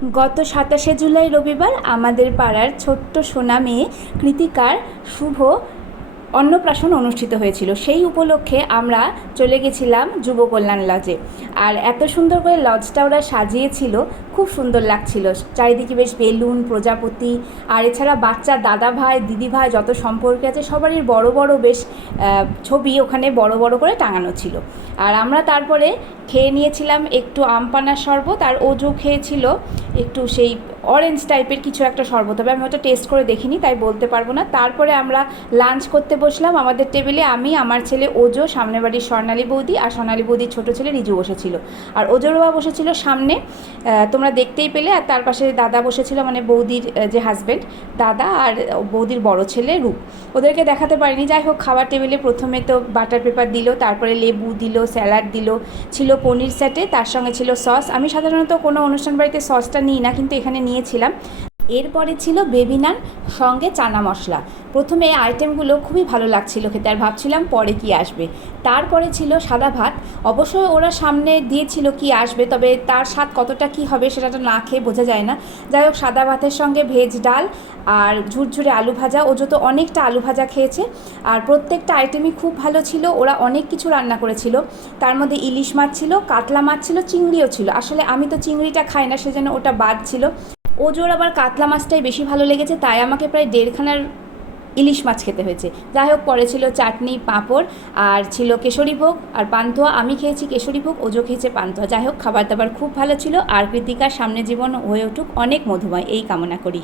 গত ২৭শে জুলাই রবিবার আমাদের পাড়ার ছোট্ট সোনা মেয়ে কৃতিকার শুভ অন্নপ্রাশন অনুষ্ঠিত হয়েছিল। সেই উপলক্ষে আমরা চলে গেছিলাম যুব কল্যাণ লজে। আর এত সুন্দর করে লজটা ওরা সাজিয়েছিল, খুব সুন্দর লাগছিল। চারিদিকে বেশ বেলুন, প্রজাপতি, আর এছাড়া বাচ্চা দাদা ভাই দিদি ভাই যত সম্পর্কে আছে সবারই বড় বড় বেশ ছবি ওখানে বড় বড় করে টাঙানো ছিল। আর আমরা তারপরে খেয়ে নিয়েছিলাম একটু আমপানার শরবত, আর ওজো খেয়েছিল একটু সেই অরেঞ্জ টাইপের কিছু একটা শরবত হবে, আমি ওটা টেস্ট করে দেখিনি তাই বলতে পারবো না। তারপরে আমরা লাঞ্চ করতে বসলাম। আমাদের টেবিলে আমি, আমার ছেলে ওজো, সামনের বাড়ির স্বর্ণালী বৌদি, আর স্বর্ণালী বৌদির ছোটো ছেলে রিজু বসেছিল। আর ওজোর বাবা বসেছিল সামনে, তোমরা দেখতেই পেলে। আর তার পাশে দাদা বসেছিল, মানে বৌদির যে হাজব্যান্ড দাদা, আর বৌদির বড় ছেলে রূপ। ওদেরকে দেখাতে পারিনি। যাই হোক, খাবার টেবিলে প্রথমে তো বাটার পেপার দিল, তারপরে লেবু দিল, স্যালাড দিল, ছিল পনির সেটে, তার সঙ্গে ছিল সস। আমি সাধারণত কোনো অনুষ্ঠান বাড়িতে সসটা নিই না, কিন্তু এখানে নিয়েছিলাম। এরপরে ছিল বেবি নান সঙ্গে চানা মশলা। প্রথমে আইটেমগুলো খুবই ভালো লাগছিল খেতে, আর ভাবছিলাম পরে কি আসবে। তারপরে ছিল সাদা ভাত। অবশ্য ওরা সামনে দিয়েছিল কি আসবে, তবে তার স্বাদ কতটা কি হবে সেটা তো না খেয়ে বোঝা যায় না। যাই হোক, সাদা ভাতের সঙ্গে ভেজ ডাল আর ঝুরঝুরে আলু ভাজা। ও যত অনেকটা আলু ভাজা খেয়েছে। আর প্রত্যেকটা আইটেমই খুব ভালো ছিল। ওরা অনেক কিছু রান্না করেছিল, তার মধ্যে ইলিশ মাছ ছিল, কাতলা মাছ ছিল, চিংড়িও ছিল। আসলে আমি তো চিংড়িটা খাই না, সেজন্য ওটা বাদ ছিল। ওজোর আবার কাতলা মাছটাই বেশি ভালো লেগেছে, তাই আমাকে প্রায় দেড়খানার ইলিশ মাছ খেতে হয়েছে। যাই হোক, পরে ছিল চাটনি, পাঁপড়, আর ছিল কেশরী ভোগ আর পান্তুয়া। আমি খেয়েছি কেশরী ভোগ, ওজো খেয়েছে পান্তুয়া। যাই হোক, খাবার দাবার খুব ভালো ছিল। আর কৃতিকার সামনে জীবন হয়ে উঠুক অনেক মধুময়, এই কামনা করি।